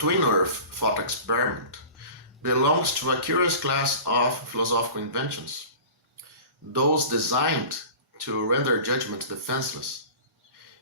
twin earth thought experiment belongs to a curious class of philosophical inventions, those designed to render judgment defenseless.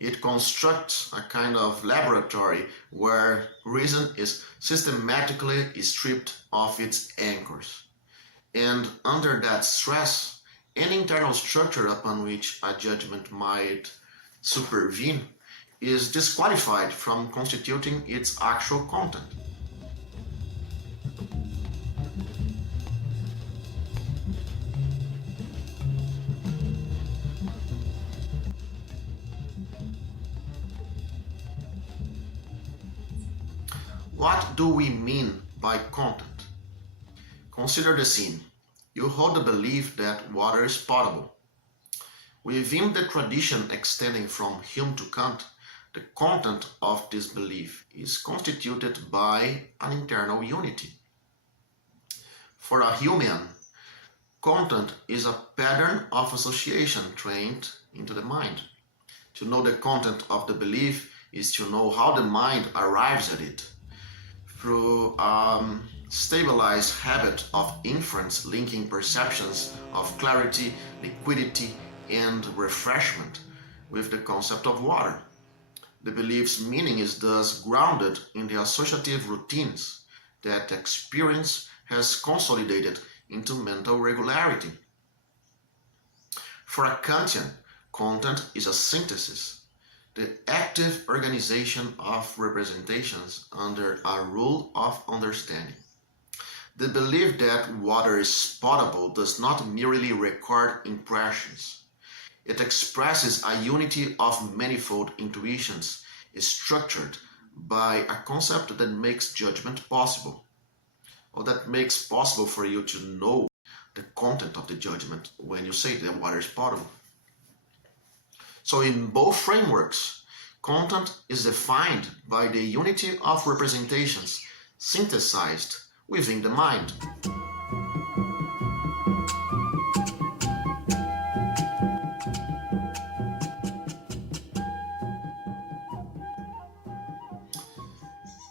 It constructs a kind of laboratory where reason is systematically stripped of its anchors. And under that stress, any internal structure upon which a judgment might supervene is disqualified from constituting its actual content. What do we mean by content? Consider the scene. You hold the belief that water is potable. Within the tradition extending from Hume to Kant, the content of this belief is constituted by an internal unity. For a Humean, content is a pattern of association trained into the mind. To know the content of the belief is to know how the mind arrives at it. Through a stabilized habit of inference linking perceptions of clarity, liquidity, and refreshment with the concept of water. The belief's meaning is thus grounded in the associative routines that experience has consolidated into mental regularity. For a Kantian, content is a synthesis, the active organization of representations under a rule of understanding. The belief that water is potable does not merely record impressions. It expresses a unity of manifold intuitions structured by a concept that makes judgment possible, or that makes possible for you to know the content of the judgment when you say that water is potable. So in both frameworks, content is defined by the unity of representations synthesized within the mind.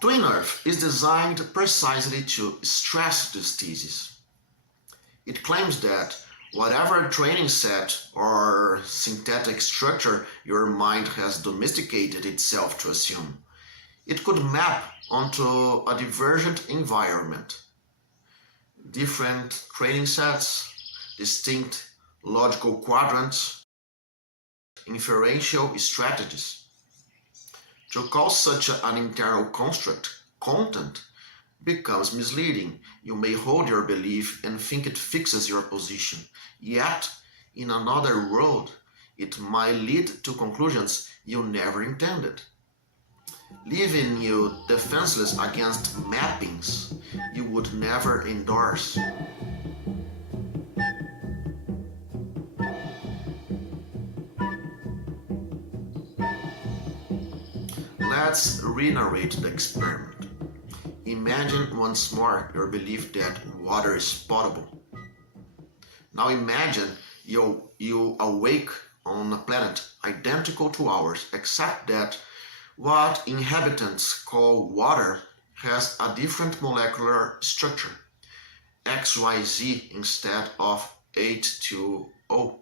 Twin Earth is designed precisely to stress this thesis. It claims that whatever training set or synthetic structure your mind has domesticated itself to assume, it could map onto a divergent environment. Different training sets, distinct logical quadrants, inferential strategies. To call such an internal construct content becomes misleading. You may hold your belief and think it fixes your position, yet in another world it might lead to conclusions you never intended, leaving you defenseless against mappings you would never endorse. Let's re-narrate the experiment. Imagine once more your belief that water is potable. Now imagine you awake on a planet identical to ours, except that what inhabitants call water has a different molecular structure, XYZ instead of H2O.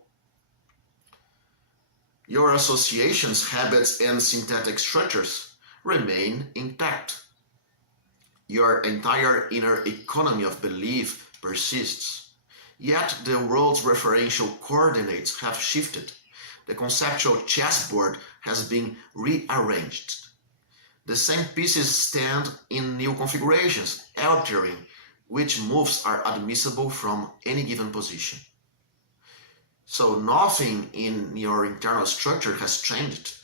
Your associations, habits, and synthetic structures remain intact. Your entire inner economy of belief persists. Yet the world's referential coordinates have shifted. The conceptual chessboard has been rearranged. The same pieces stand in new configurations, altering which moves are admissible from any given position. So nothing in your internal structure has changed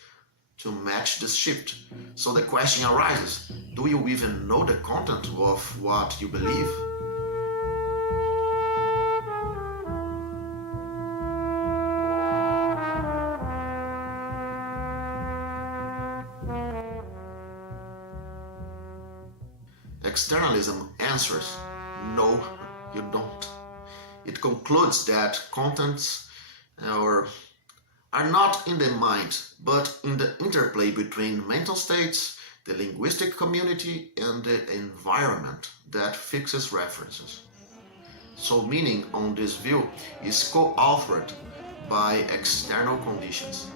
to match this shift. So the question arises, do you even know the content of what you believe? Externalism answers, no, you don't. It concludes that contents are not in the mind, but in the interplay between mental states the linguistic community and the environment that fixes references. So meaning on this view is co-authored by external conditions.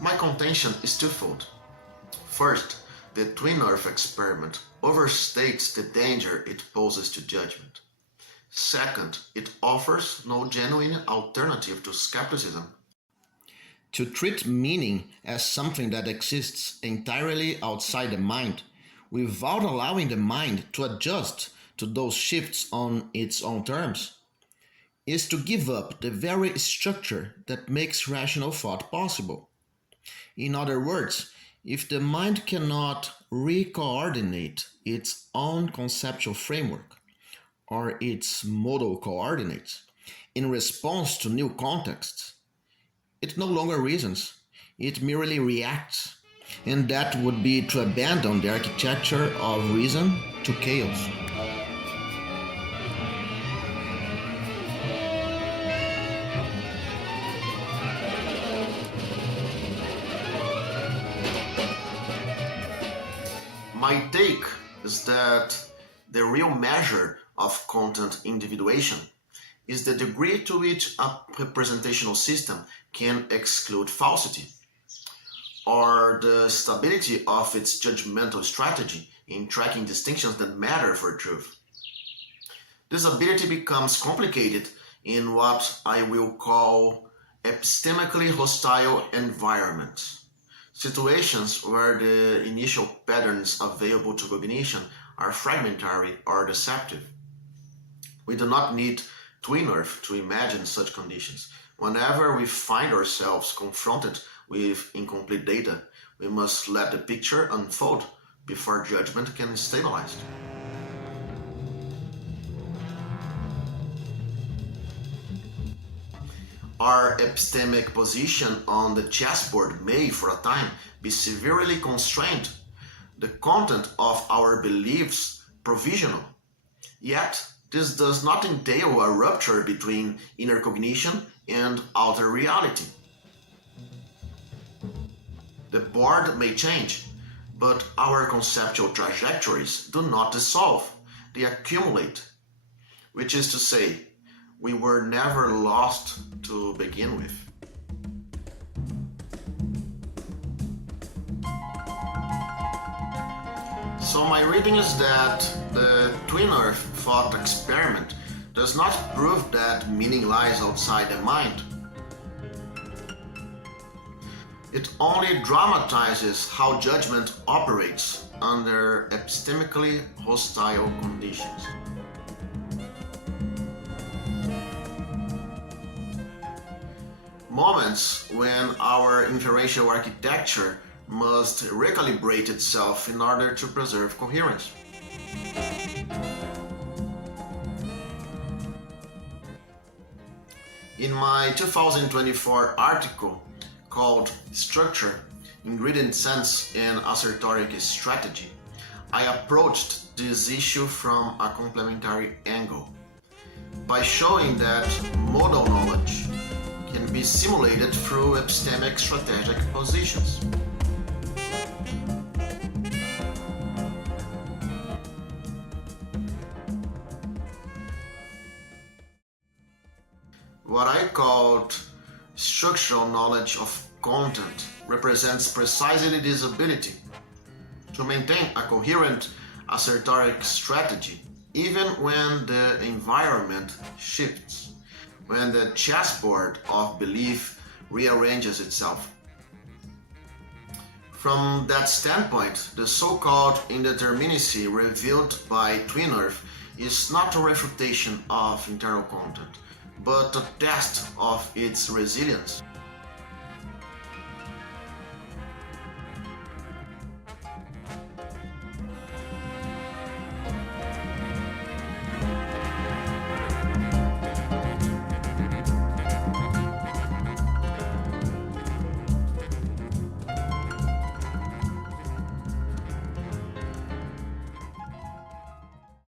My contention is twofold. First, the twin earth experiment overstates the danger it poses to judgment. Second, it offers no genuine alternative to skepticism. To treat meaning as something that exists entirely outside the mind, without allowing the mind to adjust to those shifts on its own terms, is to give up the very structure that makes rational thought possible. In other words, if the mind cannot re-coordinate its own conceptual framework, or its modal coordinates, in response to new contexts, it no longer reasons, it merely reacts, and that would be to abandon the architecture of reason to chaos. My take is that the real measure of content individuation is the degree to which a representational system can exclude falsity, or the stability of its judgmental strategy in tracking distinctions that matter for truth. This ability becomes complicated in what I will call epistemically hostile environments. Situations where the initial patterns available to cognition are fragmentary or deceptive. We do not need twin earth to imagine such conditions. Whenever we find ourselves confronted with incomplete data, we must let the picture unfold before judgment can stabilize. Our epistemic position on the chessboard may, for a time, be severely constrained. The content of our beliefs provisional. Yet, this does not entail a rupture between inner cognition and outer reality. The board may change, but our conceptual trajectories do not dissolve, they accumulate. Which is to say, we were never lost to begin with. So my reading is that the twin earth thought experiment does not prove that meaning lies outside the mind. It only dramatizes how judgment operates under epistemically hostile conditions. Moments when our inferential architecture must recalibrate itself in order to preserve coherence. In my 2024 article called Structure, Ingredient Sense and Assertoric Strategy, I approached this issue from a complementary angle by showing that modal knowledge can be simulated through epistemic strategic positions. What I called structural knowledge of content represents precisely this ability to maintain a coherent assertoric strategy even when the environment shifts, when the chessboard of belief rearranges itself. From that standpoint, the so-called indeterminacy revealed by twin earth is not a refutation of internal content, but a test of its resilience.